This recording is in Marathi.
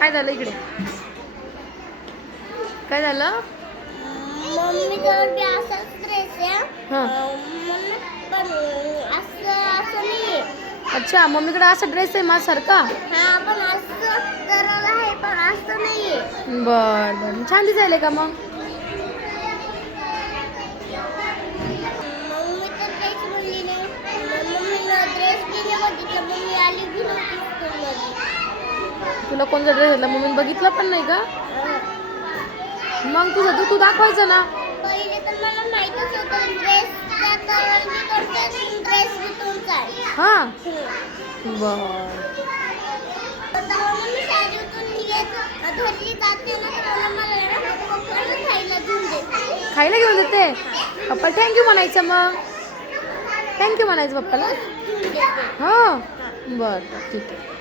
काय झालं इकडे? काय झालं? मम्मी जवळ बी असाच ड्रेस आहे हां. पण असं नाही. अच्छा, मम्मीकडे असा ड्रेस आहे माझ्यासारखा? हा पण असं जरा आहे पण असं नाहीये. बरं बरं, छान दिसायले का मग? मम्मी तर काहीच म्हणली नाही. मम्मीला ड्रेस बी नाही बघितलं. मम्मी आली बी नव्हती स्कूलमध्ये. तुला कोणता ड्रेस घेतला मम्मीने बघितलं पण नाही का? मग तुझं तू दाखवायचं ना. पहिले तर मला माहीतच होतं ड्रेसचा कलर बी कोणता ड्रेस बी कोणता आहे. हां. बरं. मम्मी शाळेतून घरी जाते ना तर मला पप्पाला खायला घेऊन देते. खायला घेऊन देते? पप्पा थँक्यू म्हणायचं मग. थँक्यू म्हणायचं पप्पाला. घेऊन देते. हो. बरं ठीक आहे.